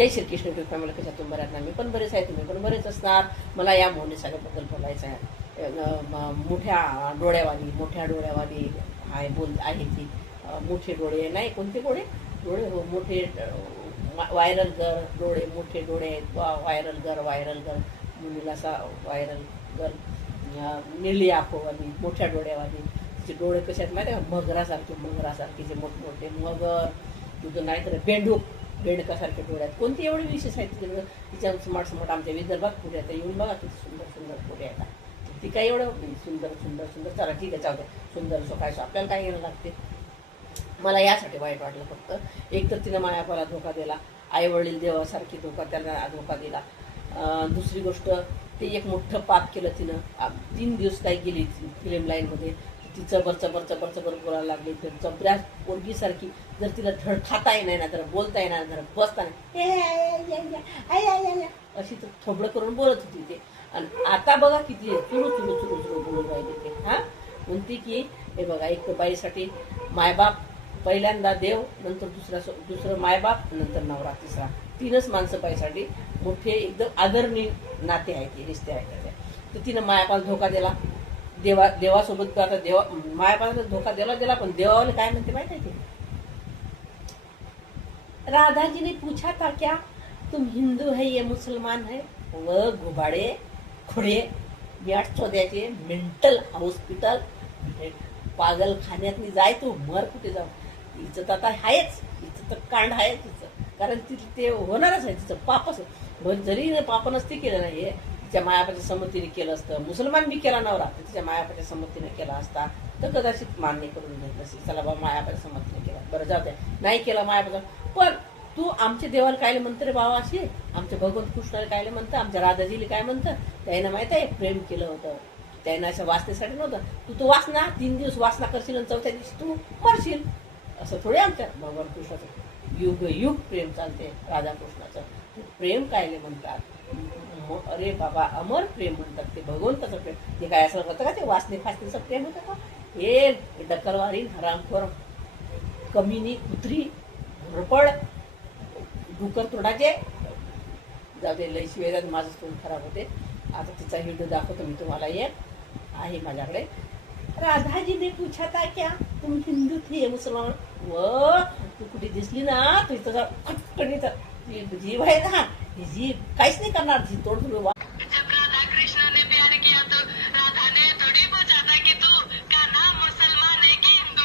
जय श्रीकृष्ण कृपा मला कशातून बऱ्याच नाही, मी पण बरेच आहे, तुम्ही पण बरेच असणार. मला या मोहनी सगळ्याबद्दल बोलायचं आहे. मोठ्या डोळ्यावाली आहे आहे ती. मोठे डोळे नाही, कोणते डोळे हो मोठे, व्हायरल गर डोळे, मोठे डोळे आहेत, व्हायरल गर मुलीला असा व्हायरल गर, निळी आंखोवाली, मोठ्या डोळ्यावाली. तिचे डोळे कसे आहेत माहिती आहे का, मगरासारखे मोठमोठे मगर, तुझं नाही तर बेंडकासारखे डोळे आहेत. कोणती एवढी विशेष आहेत तिच्या स्मार्ट आमच्या विदर्भात पुढे आता येऊन बघा किती सुंदर पुढे आहेत. ती काय एवढं सुंदर चला ठीक आहे, चालते सुंदर सो काय आपल्याला काय येणं लागते. मला यासाठी वाईट वाटलं फक्त, एक तर तिनं मायापाला धोका दिला, आई वडील देवासारखी त्यांना धोका दिला. दुसरी गोष्ट, ते एक मोठं पाप केलं तिनं. 3 दिवस काही गेली फिल्म लाईनमध्ये, तिचं बरचं बोलायला लागली. तर चपऱ्या पोरगीसारखी, जर तिला धड खाता येणार ना, तर बोलता येणार, जर बसता नाही अशी तर थोबडं करून बोलत होती ते. आणि आता बघा किती चुरू बोलून राहिले ते. म्हणते की हे बघा, एक तर बाईसाठी मायबाप, पहिल्यांदा देव, नंतर दुसरं मायबाप, नंतर नवरा, तिसरा, 3च माणसं बाईसाठी मोठे एकदम आदरणीय नाते आहेत, रिश्ते आहेत. तर तिनं मायापाला धोका दिला, देवासोबत. आता मायापाला धोका दिला, पण देवाला काय म्हणते माहिती आहे? राधा जी ने पूछा था क्या तुम हिंदू है या मुसलमान है? व घुबाडे खुडे याट चोद्याचे मेंटल हॉस्पिटल पागल खाण्यात जाय, तू मर कुठे जाऊ. हिचं तर आता आहेच, हिचं तर कांड आहे तिचं, कारण ते होणारच आहे, तिचं पापच. जरी पाप नसते केलं नाही, तिच्या मायापाच्या संमतीने केलं असतं, मुसलमान बी केला नवरा तर तिच्या मायापाच्या संमतीने केला असता तर कदाचित मान्य करून घेतलं असेल, चला बाबा मायापाच्या संमतीने केला, बरं जाऊ द्या, नाही केला मायापाचा. पण तू आमच्या देवाला कायले म्हणतं रे बाबा अशी, आमच्या भगवंत कृष्णाला कायले म्हणतं, आमच्या राधाजीला काय म्हणतं? त्यानं माहित आहे प्रेम केलं होतं, त्यानं असं वाचण्यासाठी नव्हतं. तू वाचना, 3 दिवस वाचना करशील आणि 4थ्या दिवशी तू मरशील. असं थोडे आमच्या भगवान कृष्णाचं युग प्रेम चालते. राधाकृष्णाचं प्रेम कायले म्हणतात? अरे बाबा, अमर प्रेम म्हणतात ते, भगवंताचं प्रेम. ते काय असं होतं का ते वाचणे फाचण्याचं प्रेम होतं का? हे डकलवारी, हरामखोर, कमिनी, कुत्री, घोरपड, डुकर तोडाचे. जाऊ दे, लई शिवाय माझं तोंड खराब होते. आता तिचा व्हिडिओ दाखवतो मी तुम्हाला, एक आहे माझ्याकडे. राधाजी ने पूछा था क्या तुम हिंदू थे मुसलमान? व तू कुठे दिसली ना, तुझं खटखणीचं जीव आहे ना, ही जीव काहीच नाही करणार, ती तोड